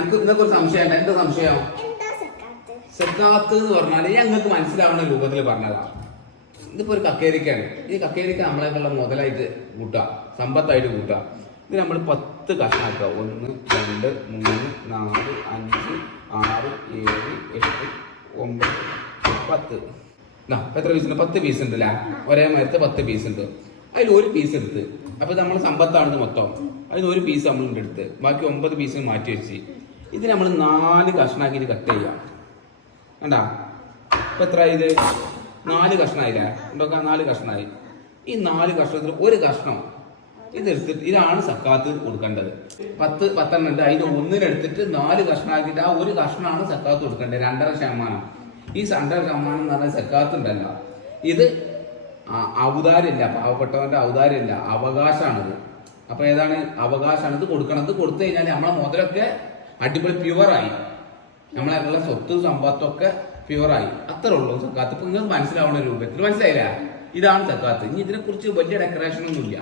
എനിക്ക് നിങ്ങൾക്ക് ഒരു സംശയം ഉണ്ട്. എന്താ സംശയം? സക്കാത്ത് എന്ന് പറഞ്ഞാൽ ഞങ്ങൾക്ക് മനസ്സിലാവുന്ന രൂപത്തിൽ പറഞ്ഞതാ. ഇതിപ്പോ ഒരു കക്കേരിക്കാണ്. ഈ കക്കേരിക്ക നമ്മളെക്കുള്ള മുതലായിട്ട് കൂട്ടാം, സമ്പത്തായിട്ട് കൂട്ടാം. ഇത് നമ്മൾ 10 കഷ്ണാക്കുക. 1 2 3 4 5 6 7 8 9 10. എത്ര പീസ് ഉണ്ട്? 10 പീസ് ഉണ്ട് അല്ലേ? ഒരേ മരത്ത് 10 പീസ് ഉണ്ട്. അതിൽ ഒരു പീസ് എടുത്ത്, അപ്പൊ നമ്മൾ സമ്പത്താണിത് മൊത്തം. അതിന് ഒരു പീസ് നമ്മൾ എടുത്ത് ബാക്കി 9 പീസ് മാറ്റി വെച്ച് ഇത് നമ്മൾ 4 കഷ്ണാക്കിയിട്ട് കട്ട് ചെയ്യാം. കണ്ടാ ഇപ്പൊ എത്ര ഇത്? 4 കഷ്ണമായില്ലേ? എന്തൊക്കെ 4 കഷ്ണമായി. ഈ 4 കഷ്ണത്തിൽ ഒരു കഷ്ണം ഇതെടുത്തിട്ട് ഇതാണ് സക്കാത്ത് കൊടുക്കേണ്ടത്. 10 ഉണ്ട്. അതിന് ഒന്നിനെടുത്തിട്ട് 4 കഷ്ണമാക്കിയിട്ട് ആ ഒരു കഷ്ണമാണ് സക്കാത്ത് കൊടുക്കേണ്ടത്. 2.5%. ഈ 2.5% എന്ന് പറഞ്ഞാൽ സക്കാത്ത് ഉണ്ടല്ലോ, ഇത് ഔദാര്യമില്ല, പാവപ്പെട്ടവന്റെ ഔദാര്യമില്ല, അവകാശമാണിത്. അപ്പൊ ഏതാണ് അവകാശമാണ്? ഇത് കൊടുക്കണം. ഇത് കൊടുത്തു കഴിഞ്ഞാൽ നമ്മളെ മുതലൊക്കെ അടിപൊളി പ്യുവറായി, നമ്മളായിട്ടുള്ള സ്വത്ത് സമ്പത്തൊക്കെ പ്യുവറായി. അത്രേ ഉള്ളൂ സക്കാത്ത്. ഇപ്പൊ നിങ്ങൾക്ക് മനസ്സിലാവുന്ന രൂപത്തിൽ മനസ്സിലായില്ല? ഇതാണ് സക്കാത്ത്. ഇനി ഇതിനെ കുറിച്ച് വലിയ ഡെക്കറേഷൻ ഒന്നും ഇല്ല.